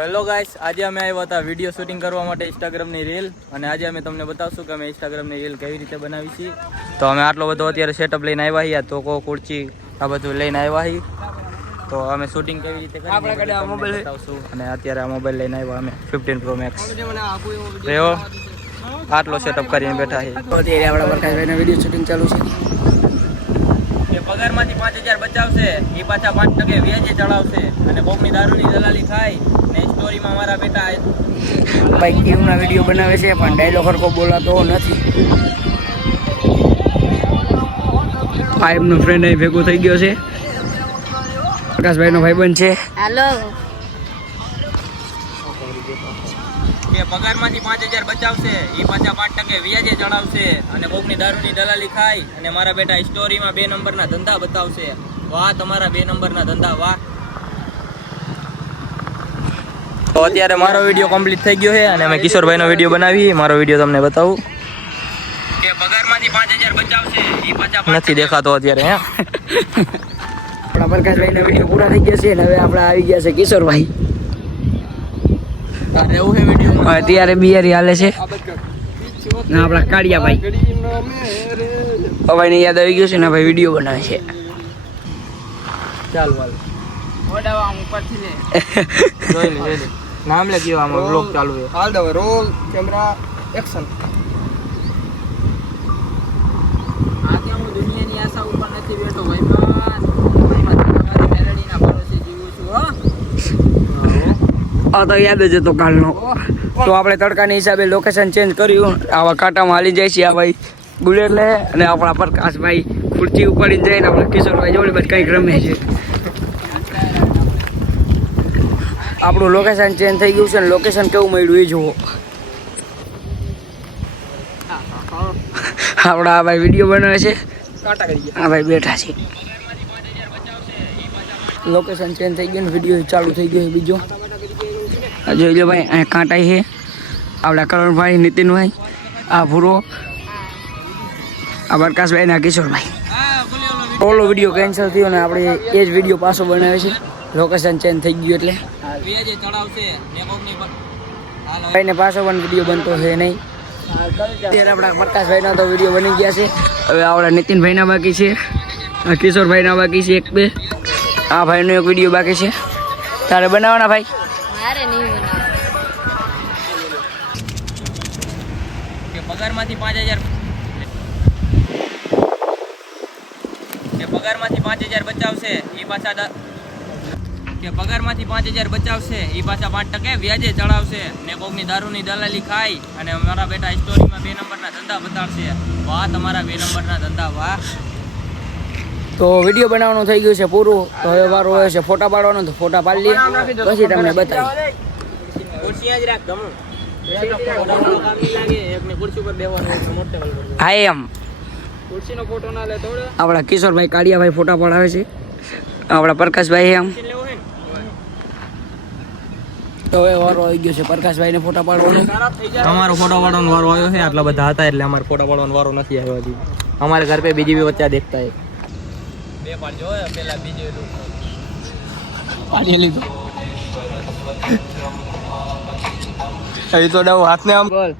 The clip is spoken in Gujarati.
હેલો ગાઈસ, આજે અમે આવ્યા હતા વિડીયો શૂટિંગ કરવા માટે ઇન્સ્ટાગ્રામની રીલ, અને આજે અમે તમને બતાવશું કે અમે ઇન્સ્ટાગ્રામની રીલ કેવી રીતે બનાવી છે. તો અમે આટલો બધો અત્યારે સેટઅપ લઈને આવ્યા છીએ, તો ખુરચી આ બધું લઈને આવ્યા છીએ. તો અમે શૂટિંગ કેવી રીતે કરીએ બતાવશું. અને અત્યારે આ મોબાઈલ લઈને આવ્યા અમે 15 Pro Max. તો આટલો સેટઅપ કરીને બેઠા છીએ. અત્યારે આપણા પ્રકાશભાઈનો વિડીયો શૂટિંગ ચાલુ છે. પગારમાંથી 5000 બચાવશે, એ પાછા 5% વ્યાજે ચડાવશે, અને કોકની દારૂની દલાલી ખાય ને સ્ટોરીમાં મારા બેટા ભાઈ કેવના વિડીયો બનાવે છે પણ ડાયલોગ હરખો બોલાતો નથી. ફાઈવનો ફ્રેન્ડ અહીં ભેગો થઈ ગયો છે. પ્રકાશભાઈનો ભાઈબંધ છે. હેલો. કે પગારમાંથી 5000 બચાવશે, એ પાછા 5% વ્યાજે ચડાવશે, અને કોકની દારૂની દલાલી ખાય અને મારા બેટા સ્ટોરીમાં 2 નંબરના ધંધા બતાવશે. વાહ તમારા 2 નંબરના ધંધા, વાહ. તો અત્યારે મારો વિડીયો કમ્પ્લીટ થઈ ગયો છે, અને અમે કિશોરભાઈનો વિડીયો બનાવી. મારો વિડીયો તમને બતાવું કે પગારમાંથી 5000 બચાવશે, એ પાછા નથી દેખાતો અત્યારે. હે આપણા પ્રકાશભાઈના વિડીયો પૂરા થઈ ગયા છે, અને હવે આપણે આવી ગયા છે કિશોરભાઈ. એવું છે વિડીયો અત્યારે બિયારી હાલે છે. ના આપણા કાળિયાભાઈ ભાઈને યાદ આવી ગયું છે ને ભાઈ વિડીયો બનાવે છે. ચાલ વાલ ઓડાવા હું ઉપરથી લે જોઈ લે નામ લે કયો આમાં બ્લોગ ચાલુ છે. હાલ દો રોલ કેમેરા એક્શન. આ કે હું દુનિયાની આશા ઉપર નથી બેઠો ભાઈ, બસ તમારી મેલડીના ભરોસે જીવું છું. હો આ તો યાદ જ હતો કાલનો. તો આપણે તડકાની હિસાબે લોકેશન ચેન્જ કર્યું. આવા કાંટામાં હાલી જાય છે આ ભાઈ બુલેટ લે, અને આપણા પ્રકાશભાઈ ખુરચી ઉપાડીને જઈને આપણા કિશોરભાઈ જોડે બસ કંઈક રમે છે. આપણું લોકેશન ચેન્જ થઈ ગયું છે, ને લોકેશન કેવું મળ્યું એ જુઓ. આપણા આ ભાઈ વિડીયો બનાવે છે. આ ભાઈ બેઠા છે. લોકેશન ચેન્જ થઈ ગયું ને વિડીયો ચાલુ થઈ ગયો છે બીજો. જોઈ લો ભાઈ, અહીંયા કાંટાઈ છે. આપણા કરણભાઈ, નીતિનભાઈ, આ ભૂરો, આ પ્રકાશભાઈ ને આ કિશોરભાઈ. ઓલો વિડીયો કેન્સલ થયો ને આપણે એ જ વિડીયો પાછો બનાવે છે. લોકેશન ચેન્જ થઈ ગયું એટલે ભાઈને પાછો પણ વિડીયો બનતો છે નહીં. અત્યારે આપણા પ્રકાશભાઈના તો વિડીયો બની ગયા છે. હવે આપણા નીતિનભાઈના બાકી છે, આ કિશોરભાઈના બાકી છે 1-2. આ ભાઈનો એક વિડીયો બાકી છે. તારે બનાવવાના ભાઈ? મારે નહીં બનાવ. કે પગારમાંથી 5000 કે પગારમાંથી 5000 બચાવશે, એ પાછા કે પગારમાંથી 5000 બચાવશે, એ પાછા 5% વ્યાજે ચડાવશે, ને કોકની દારૂની દલાલી ખાય અને મારા બેટા સ્ટોરીમાં 2 નંબરના ધંધા બતાવશે. વાહ તમારા 2 નંબરના ધંધા, વાહ. તો વિડીયો બનાવવાનું થઈ ગયું છે પૂરું. તો હવે વારો હોય છે ફોટા પાડવાનો, તો ફોટા પાડી લઈએ પછી તમને બતાવીએ. હા એમ આપણા કિશોરભાઈ કાળિયાભાઈ ફોટા પડાવે છે. આપણા પ્રકાશભાઈ એમ. તો હવે વારો આવી ગયો છે પ્રકાશભાઈને ફોટા પાડવાનો. અમારો ફોટો પાડવાનો વારો આવ્યો છે. આટલા બધા હતા એટલે અમારે ફોટો પાડવાનો વારો નથી આવ્યો હજી. અમારે ઘર પે બીજી બી બચ્ચા દેખતા है. બે પાડજો પેલા બીજું પાડી લીધું. અહીં તો હાથને આમ બોલ.